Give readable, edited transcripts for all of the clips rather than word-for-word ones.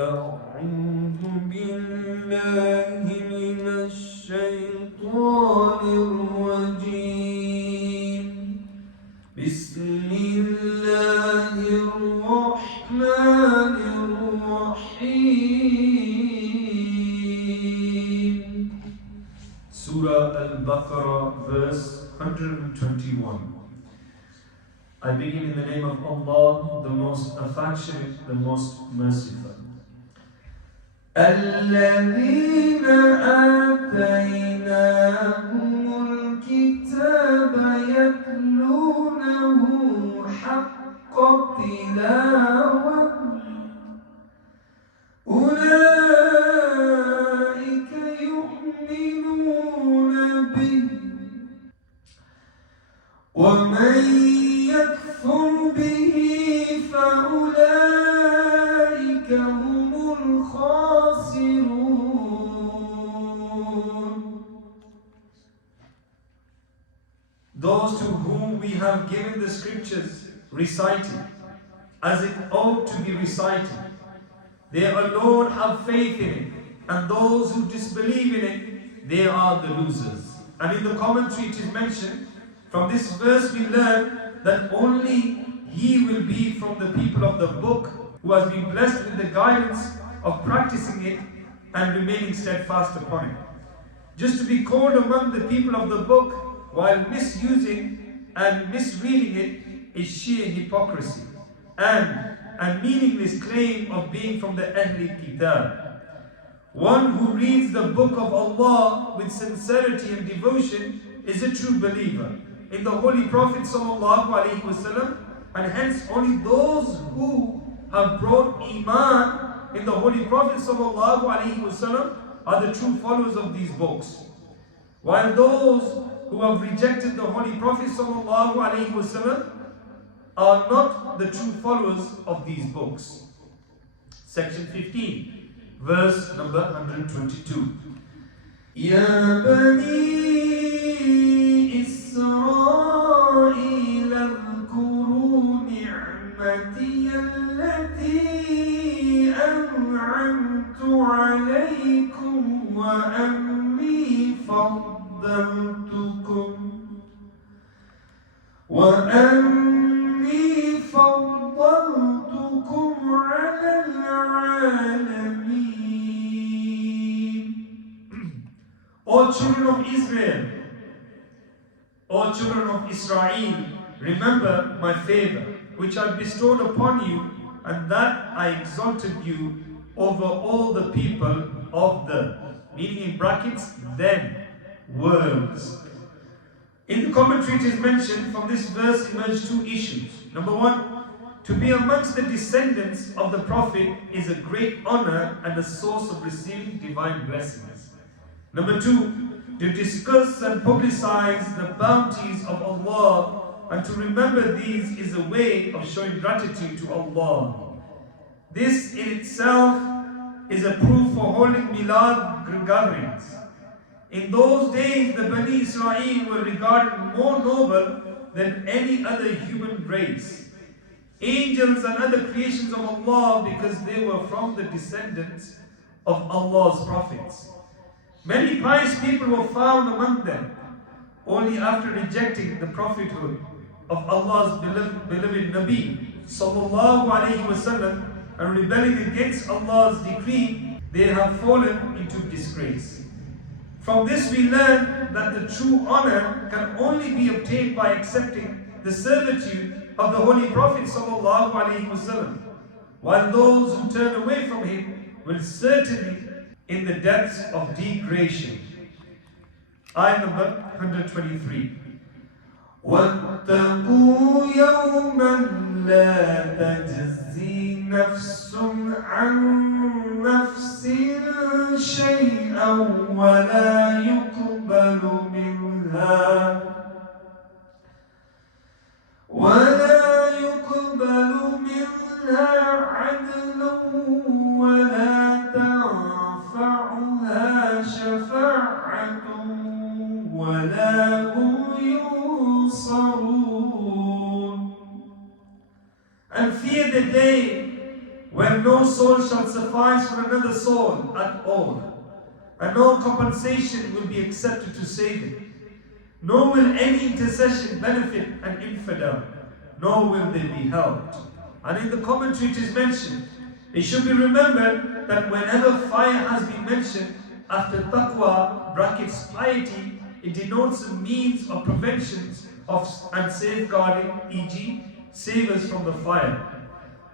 أعوذ بالله من الشيطان الرجيم بسم الله الرحمن الرحيم Surah Al-Baqarah verse 121. I begin in the name of Allah, the most affectionate, the most merciful. الذين آتيناهم الكتاب يتلونه حق تلاوته أولئك يؤمنون به ومن يكفر به فأولئك هم الخاسرون. Those to whom we have given the scriptures recited as it ought to be recited, they alone have faith in it, and those who disbelieve in it, they are the losers. And in the commentary it is mentioned, from this verse we learn that only he will be from the people of the book who has been blessed with the guidance of practicing it and remaining steadfast upon it. Just to be called among the people of the book while misusing and misreading it is sheer hypocrisy and a meaningless claim of being from the Ahli Kitab. One who reads the book of Allah with sincerity and devotion is a true believer in the Holy Prophet ﷺ, and hence only those who have brought Imaan in the Holy Prophet ﷺ are the true followers of these books, while those who have rejected the Holy Prophet ﷺ are not the true followers of these books. Section 15, verse number 122. Ya Bani إسرائيل اذكروا نعمتي التي أنعمت عليكم وأني فضلتكم على العالمين. O children of Israel, O children of Israel, remember my favor, which I bestowed upon you, and that I exalted you over all the people of the, meaning in brackets, then, worlds. In the commentary it is mentioned, from this verse emerge two issues. Number one, to be amongst the descendants of the Prophet is a great honor and a source of receiving divine blessings. Number two, to discuss and publicize the bounties of Allah and to remember these is a way of showing gratitude to Allah. This in itself is a proof for holding Milad gatherings. In those days, the Bani Israel were regarded more noble than any other human race, angels and other creations of Allah, because they were from the descendants of Allah's prophets. Many pious people were found among them, only after rejecting the prophethood of Allah's beloved Nabi sallallahu alayhi wasallam and rebelling against Allah's decree, they have fallen into disgrace. From this we learn that the true honor can only be obtained by accepting the servitude of the Holy Prophet sallallahu alayhi wasallam, while those who turn away from him will certainly in the depths of degradation. Ayah number 123. وَاتَّقُوا يَوْمًا لَا تَجْزِي نَفْسٌ عَنْ نَفْسٍ شَيْئًا وَلَا يُقْبَلُ منها عدل ولا تنفعها شفاعة ولا هم ينصرون. And fear the day when no soul shall suffice for another soul at all, and no compensation will be accepted to save it. Nor will any intercession benefit an infidel, nor will they be helped. And in the commentary it is mentioned, it should be remembered that whenever fire has been mentioned after taqwa brackets piety, it denotes a means of prevention and safeguarding, e.g. save us from the fire.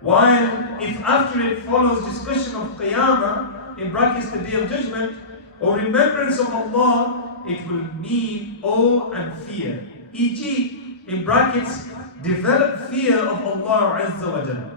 While if after it follows discussion of qiyamah, in brackets the day of judgment, or remembrance of Allah, it will mean awe and fear, e.g. in brackets develop fear of Allah Azza wa Jalla.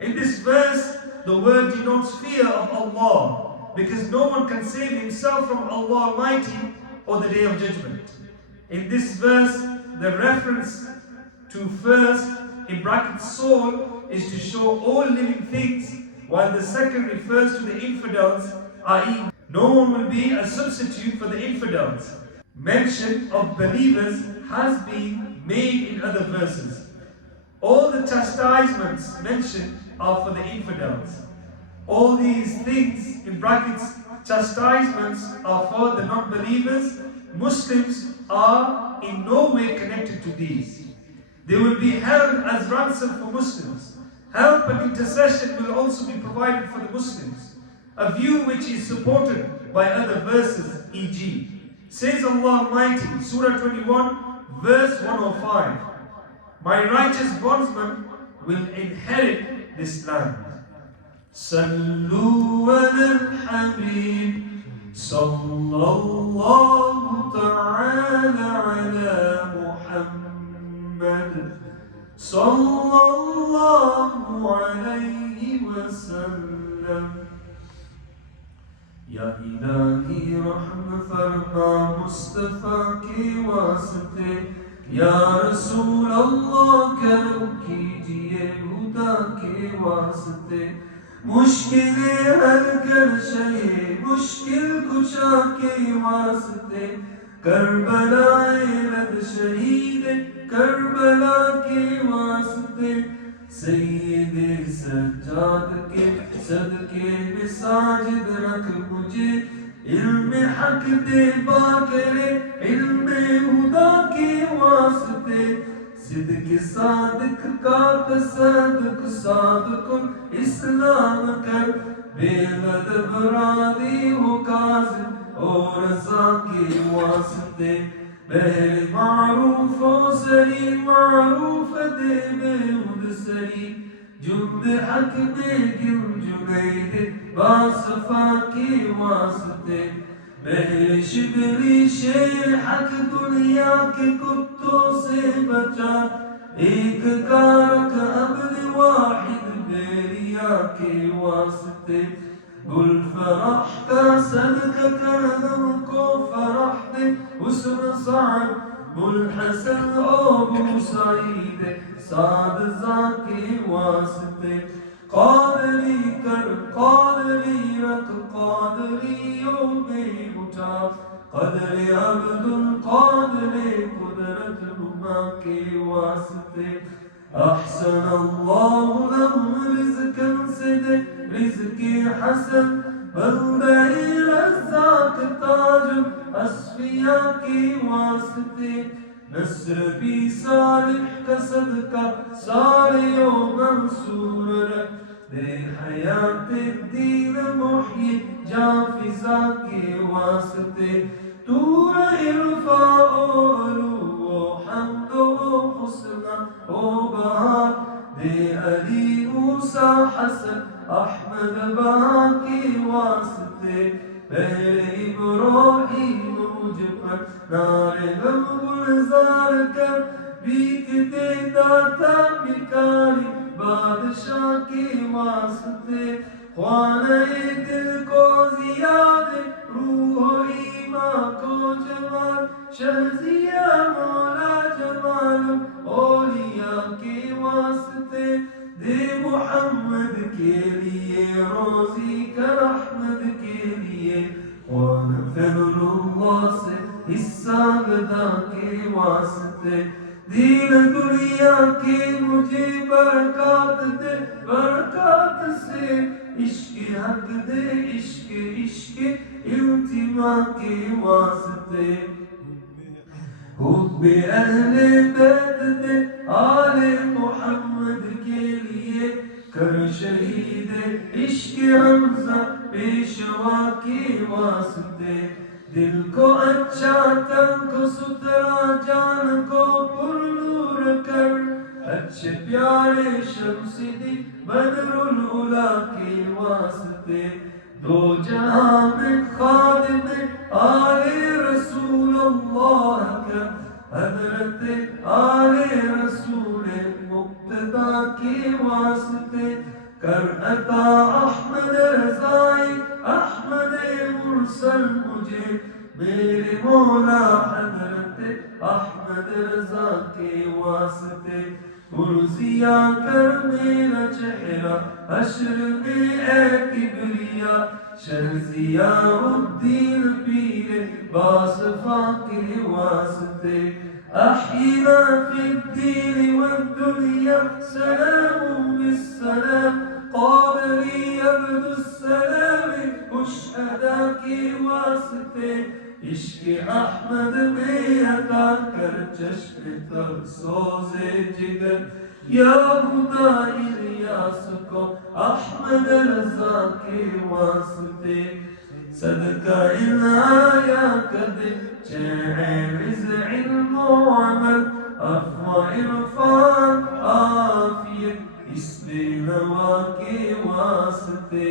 In this verse, the word denotes fear of Allah, because no one can save himself from Allah Almighty or the day of judgment. In this verse, the reference to first, in brackets soul, is to show all living things, while the second refers to the infidels, i.e. no one will be a substitute for the infidels. Mention of believers has been made in other verses. All the chastisements mentioned are for the infidels. All these things, in brackets, chastisements are for the non-believers. Muslims are in no way connected to these. They will be held as ransom for Muslims. Help and intercession will also be provided for the Muslims, a view which is supported by other verses, e.g. says Allah Almighty, Surah 21, verse 105, my righteous bondsmen will inherit this land. Sallu ala al-Habib, sallallahu ta'ala ala Muhammad, sallallahu alayhi wa sallam. یا الہی رحم فرما مصطفیٰ کے واسطے، یا رسول اللہ کرم کیجئے خدا کے واسطے، مشکلیں حل کر شہ مشکل کشا کے واسطے، کربلا رد شہید کربلا کے واسطے، سید سجاد کے صدقے میں ساجد رکھ مجھے، علم حق دے باکرے علم ہدا کے واسطے، صدق صادق کا تصدق صادق اسلام کر، بے غضب راضی ہو کاظم اور رضا کے واسطے، بہر معروف و سری معروف دے بے خود سری، جند حق میں گل جنید باصفا کے واسطے، بہر شبلی شے حق دنیا کے کتوں سے بچا، ایک کارک ابن واحد بیریا کے واسطے، گل فرح کا صدقہ کرم کو فرح دے حسن سعد، گل حسن ابو سعید سعد زا کے واسطے، قادری کر قادری رکھ قادریوں میں اٹھا، قدر عبد القادر قدرت نما کے واسطے، احسن اللہ لهم رزقا سے دے رزق حسن، بندہ رزاق تاج اصفیاء کے واسطے، نصر بھی صالح کا صدقہ صالح و منصور رکھ، دے حیات الدین محیی جافزہ کے واسطے، تو عرفا و علو و حمد و حسن و بہار، دے علی موسیٰ حسن احمد بہا کے واسطے، بہر ابراہیم مجھ پر نار غم گلزار کر، بیت دے داتا بکاری بادشاہ کے واسطے، خانہ دل کو زیاد روح و ایمان کو جمال، شہزیہ مولا جمال اولیاء کے واسطے، دے محمد کے لیے روزی کر احمد کے لیے، خوان فضل اللہ سے حصہ گدا کے واسطے، دین دنیا کے مجھے برکات دے برکات سے इश्क़ हक़ दे इश्क़ इश्क़ इल्तिमा के वास्ते हुब्बे अहले बैत दे आले मोहम्मद के लिए कर शहीद इश्क़ हमज़ा पेशवा के वास्ते दिल को अच्छा तन को सुथरा जान को पुरनूर कर अच्छे प्यारे शम्स-ए-दी बदरुल उला के वास्ते दो जहां में खादिम आले रसूल अल्लाह का हज़रत आले रसूल मुक्तदा के वास्ते कर अता अहमद रज़ाई अहमद मुरसल मुझे मेरे मौला हज़रत अहमद रज़ा के वास्ते पुरज़िया कर मेरा चेहरा हश्र में ए किबरिया शर्ज़िया उद्दीन पीर बासफ़ा के वास्ते अहीना फिद्दीन वद्दुनिया सलाम बिस्सलाम क़ादरी अब्दुस्सलाम उशहदा के वास्ते इश्क़ अहमद में अता कर चश्मे तर सोज़े जिगर या खुदा इलियास को अहमद रज़ा के वास्ते सदका इनाया कदे चेहरिज़ इल्म अमल अफ़वा इरफ़ान आफ़ियत इसमें नवा के वास्ते.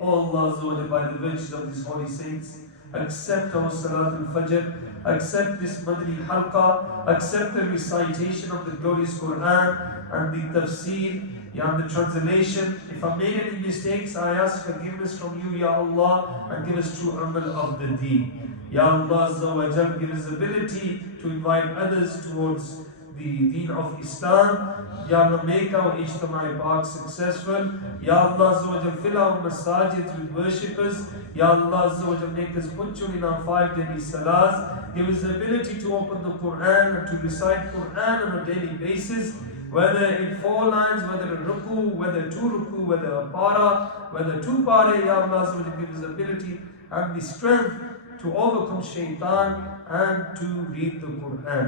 O Allah Azza wa Jalla, by the virtues of these holy saints, accept our Salat al-Fajr, accept this Madri Halqa, accept the recitation of the glorious Quran and the Tafseer, and the translation. If I made any mistakes, I ask forgiveness from you, Ya Allah, and give us true amal of the deen. Ya Allah Azza wa Jal, give us ability to invite others towards the deen of Islam. Ya Allah, make our Ijtamai Park successful. Ya Allah Azza wa Jal, fill our masajids with worshippers. Ya Allah Azza wa Jal, make us punctual in our 5 daily salahs. Give us the ability to open the Quran and to recite Quran on a daily basis, whether in 4 lines, whether in ruku, whether 2 ruku, whether a para, whether 2 para. Ya Allah Azza wa Jal, give us the ability and the strength to overcome shaitan and to read the Quran.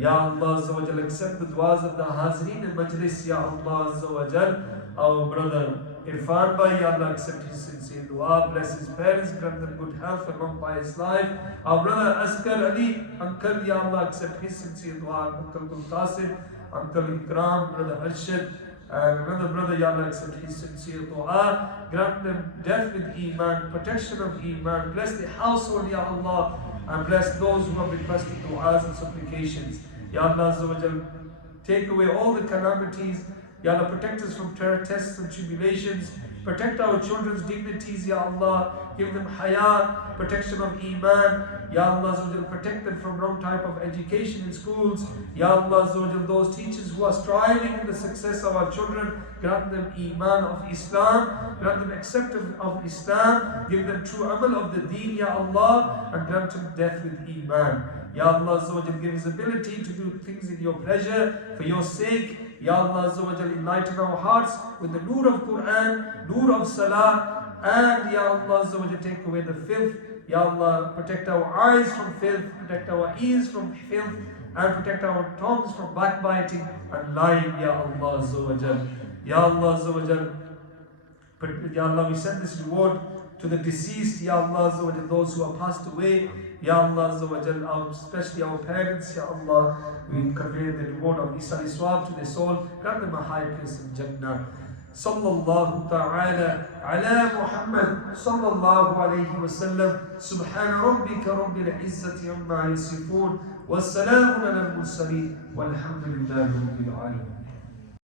Ya Allah Azza wa Jal, accept the du'as of the Hazreen and Majlis. Ya Allah Azza wa Jal, our brother Irfan Bhai, Ya Allah, accept his sincere dua, bless his parents, grant them good health and long pious life. Our brother Askar Ali, uncle, Ya Allah, accept his sincere dua, Uncle Qasim, Uncle Ikram, brother Arshad, and another brother, Ya Allah, accept his sincere dua, grant them death with Imaan, protection of Imaan, bless the household, Ya Allah, and bless those who have requested du'as and supplications. Ya Allah Azza wa Jal, take away all the calamities. Ya Allah, protect us from terror tests and tribulations. Protect our children's dignities, Ya Allah. Give them hayat, protection of Iman. Ya Allah Azza wa Jal, protect them from wrong type of education in schools. Ya Allah Azza wa Jal, those teachers who are striving in the success of our children, grant them Iman of Islam, grant them acceptance of Islam, give them true amal of the deen, Ya Allah, and grant them death with Iman. Ya Allah Azza wa Jal, give us ability to do things in your pleasure, for your sake. Ya Allah Azza wa Jal, enlighten our hearts with the nur of Quran, nur of Salah, and Ya Allah Azza wa Jal, take away the filth. Ya Allah, protect our eyes from filth, protect our ears from filth, and protect our tongues from backbiting and lying, Ya Allah Azza wa Jal. Ya Allah Azza wa Jal, Ya Allah, we send this reward to the deceased, Ya Allah Azza wa Jal, those who have passed away, Ya Allah Azza wa Jal, especially our parents, Ya Allah, we convey the reward of Isali Swab to their soul, grant them a high place in Jannah. Sallallahu ta'ala ala Muhammad sallallahu alayhi wa sallam. Subhana rabbika rabbil izzati amma yasifun. Wassalamun ala al-mursaleen. Walhamdulillahi rabbil alamin.